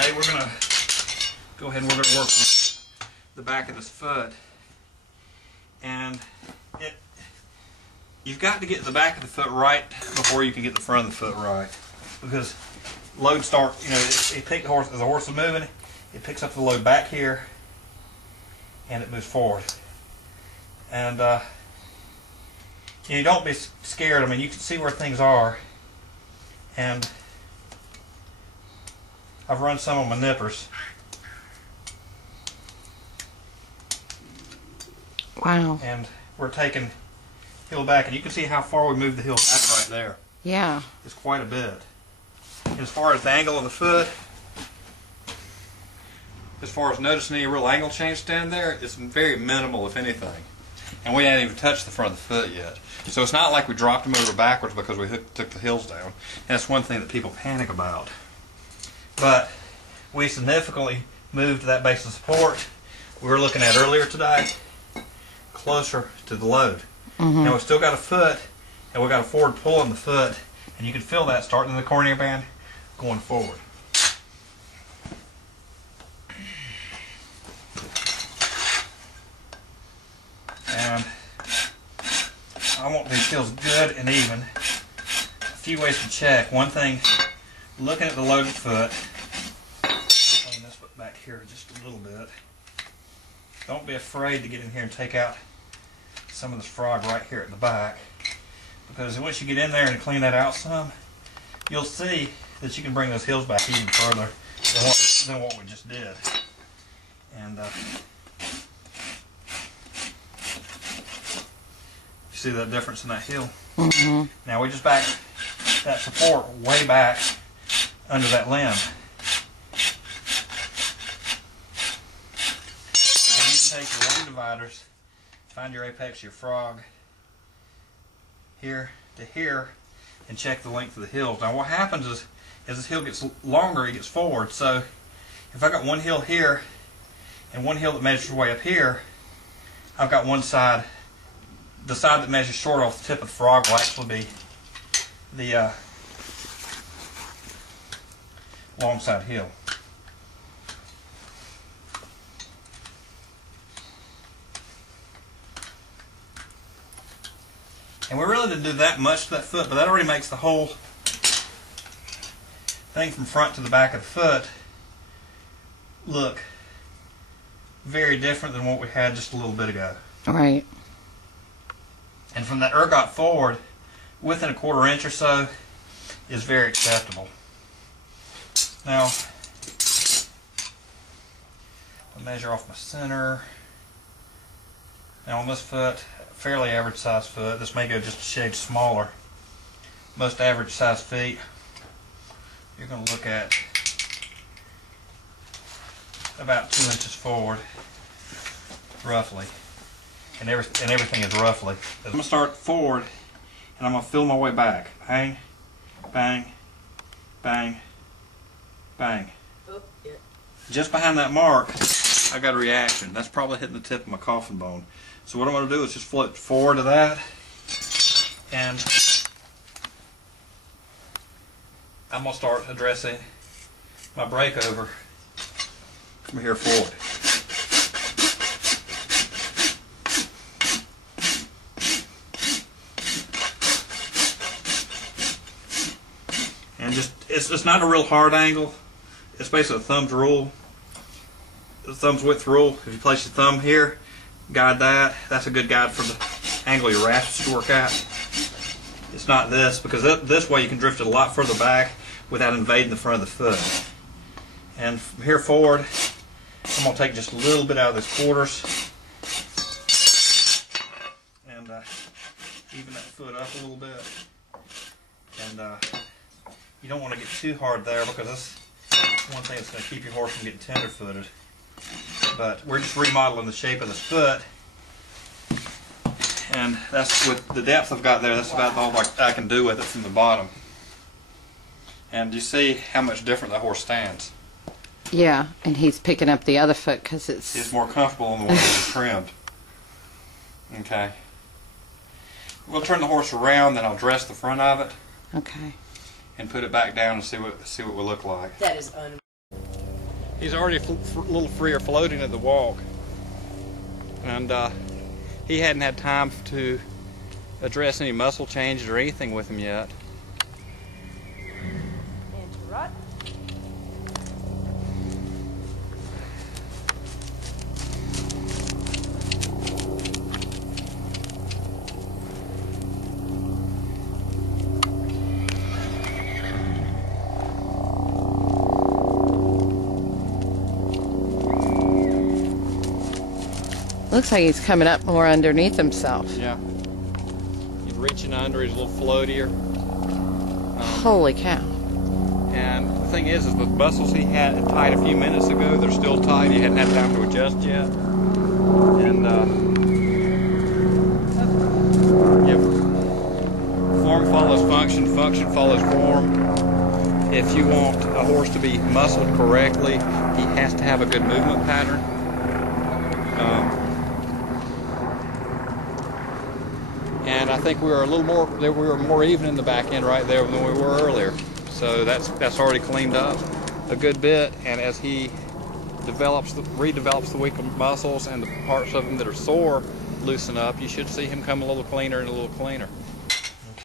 Okay, we're going to go ahead and we're going to work with the back of this foot. And you've got to get the back of the foot right before you can get the front of the foot right. Because load start, you know, it picks the horse, as the horse is moving, it picks up the load back here and it moves forward. And you don't be scared. I mean, you can see where things are. And I've run some of my nippers. Wow. And we're taking heel back, and you can see how far we moved the heel back right there. Yeah. It's quite a bit. And as far as the angle of the foot, as far as noticing any real angle change stand there, it's very minimal, if anything. And we hadn't even touched the front of the foot yet. So it's not like we dropped them over backwards because we took the heels down. And that's one thing that people panic about. But we significantly moved that base of support we were looking at earlier today closer to the load. Now we've still got a foot, and we've got a forward pull in the foot, and you can feel that starting in the cornea band going forward. And I want these heels good and even. A few ways to check. One thing, looking at the loaded foot, clean this foot back here just a little bit. Don't be afraid to get in here and take out some of this frog right here at the back, because once you get in there and clean that out some, you'll see that you can bring those heels back even further than what we just did. And you see that difference in that heel? Now we just back that support way back under that limb. And you can take your limb dividers, find your apex, your frog, here to here, and check the length of the heels. Now what happens is, as this heel gets longer, it gets forward. So if I got one heel here and one heel that measures way up here, I've got one side, the side that measures short off the tip of the frog will actually be the long side heel. And we really didn't do that much to that foot, but that already makes the whole thing from front to the back of the foot look very different than what we had just a little bit ago. Right. And from that ergot forward, within a 1/4 inch or so, is very acceptable. Now, I'll measure off my center. Now on this foot, fairly average size foot. This may go just a shade smaller. Most average size feet, you're going to look at about 2 inches forward, roughly. And everything is roughly. I'm going to start forward, and I'm going to feel my way back. Bang, bang, bang, bang. Oh, yeah. Just behind that mark, I got a reaction. That's probably hitting the tip of my coffin bone. So what I'm going to do is just flip forward to that, and I'm going to start addressing my breakover from here forward. And just, it's not a real hard angle. It's basically a thumb's rule, the thumb's width rule. If you place your thumb here, guide that. That's a good guide for the angle your rasp should work at. It's not this, because this way you can drift it a lot further back without invading the front of the foot. And from here forward, I'm going to take just a little bit out of those quarters and even that foot up a little bit. And you don't want to get too hard there, because that's one thing that's going to keep your horse from getting tender-footed. But we're just remodeling the shape of this foot, and that's with the depth I've got there. That's about all I can do with it from the bottom. And you see how much different that horse stands. Yeah, and he's picking up the other foot because it's more comfortable on the one that's trimmed. Okay. We'll turn the horse around, then I'll dress the front of it. Okay. And put it back down and see what we look like. That is unbelievable. He's already a little freer floating at the walk, and he hadn't had time to address any muscle changes or anything with him yet. Interrupt. Looks like he's coming up more underneath himself. Yeah. He's reaching under, he's a little floatier. Holy cow. And the thing is the muscles he had tight a few minutes ago, they're still tight. He hadn't had time to adjust yet. And yeah, form follows function, function follows form. If you want a horse to be muscled correctly, he has to have a good movement pattern. And I think we were more even in the back end right there than we were earlier. So that's already cleaned up a good bit. And as he redevelops the weaker muscles and the parts of him that are sore loosen up, you should see him come a little cleaner and a little cleaner.